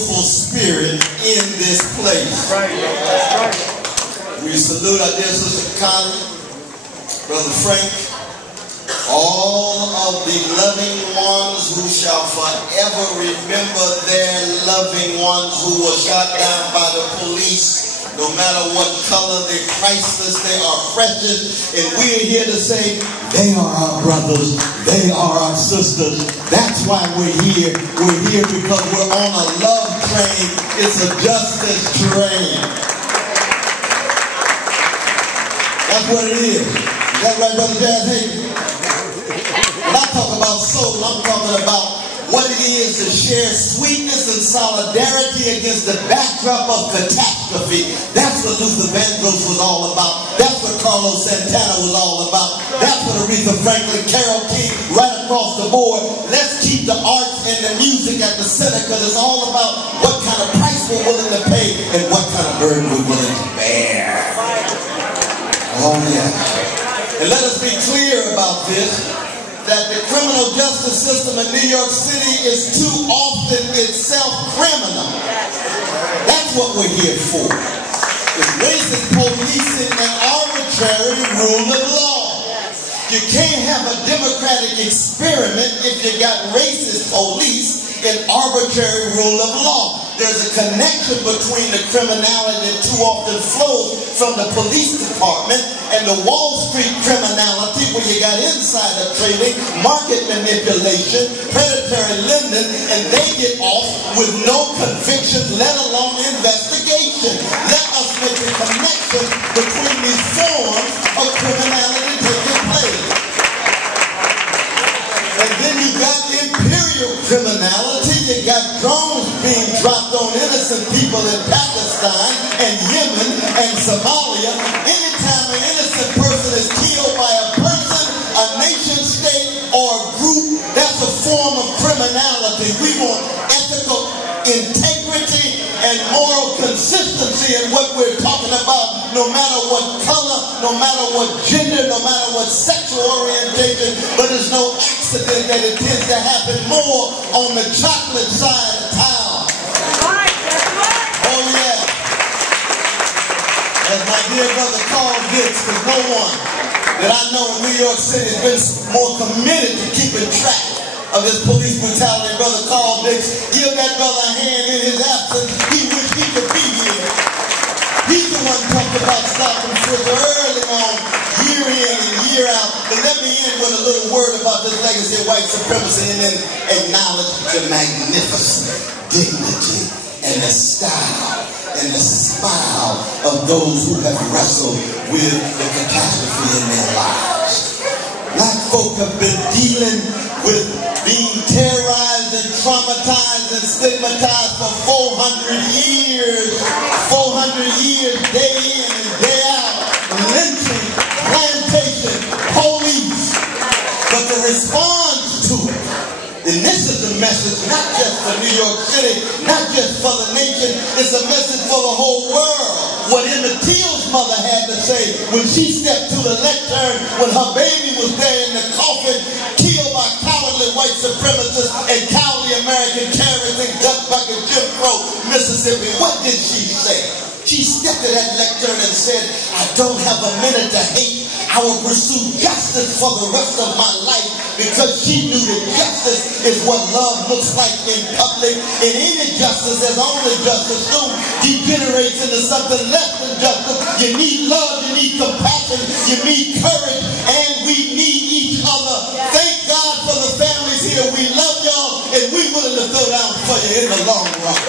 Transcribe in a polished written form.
soulful spirit in this place. We salute our dear Sister Connie, Brother Frank, all of the loving ones who shall forever remember their loving ones who were shot down by the police. No matter what color, they're priceless, they are precious, and we're here to say they are our brothers, they are our sisters. That's why we're here. We're here because we're on a love train. It's a justice train. That's what it is. Is that right, Brother Jazz Hayden? When I talk about soul, I'm talking about what it is to share sweetness and solidarity against the backdrop of catastrophe. That's what Luther Vandross was all about. That's what Carlos Santana was all about. That's what Aretha Franklin, Carole King, right across the board. Let's keep the arts and the music at the center, because it's all about what kind of price we're willing to pay and what kind of burden we're willing to bear. Oh yeah. And let us be clear about this, that the criminal justice system in New York City is too often itself criminal. That's what we're here for. It's racist policing and arbitrary rule of law. You can't have a democratic experiment if you got racist police and arbitrary rule of law. There's a connection between the criminality that too often flows from the police department and the Wall Street criminality, where you got insider trading, market manipulation, predatory lending, and they get off with no convictions, let alone investigation. Let us make a connection between these forms of criminality taking place. And then you got imperial criminality. You got drones being dropped on innocent people in Pakistan and Yemen and Somalia. Anytime an innocent person is killed by a person, a nation state, or a group, that's a form of criminality. We want ethical integrity and moral consistency in what we're talking about, no matter what color, no matter what gender, no matter what sexual orientation. But it's no accident that it tends to happen more on the chocolate side of town. Oh yeah. As my dear brother Carl Dix, because no one that I know in New York City has been more committed to keeping track of this police brutality. Brother Carl Dix, give that brother a hand in his absence. He wish he could be here. He's the one talked about stopping prison early on, year in and year out. But let me end with a little word about this legacy of white supremacy, and then acknowledge the magnificent dignity and the style and the smile of those who have wrestled with the catastrophe in their lives. Black folk have been dealing with being terrorized and traumatized and stigmatized for 400 years. 400 years, day in and day out. Lynching, plantation, police. But the response to it, and this is a message not just for New York City, not just for the nation, it's a message for the whole world. What Emmett Till's mother had to say when she stepped to the lectern when her baby was there in the coffin, killed by cowardly white supremacists and cowardly American terrorists in gut bucket Jim Crow, Mississippi. What did she say? She stepped to that lectern and said, I don't have a minute to hate. I will pursue justice for the rest of my life, because she knew that justice is what love looks like in public. And any justice, as only justice do, degenerates into something less than justice. You need love, you need compassion, you need courage, and we need each other. Thank God for the families here. We love y'all, and we're willing to throw down for you in the long run.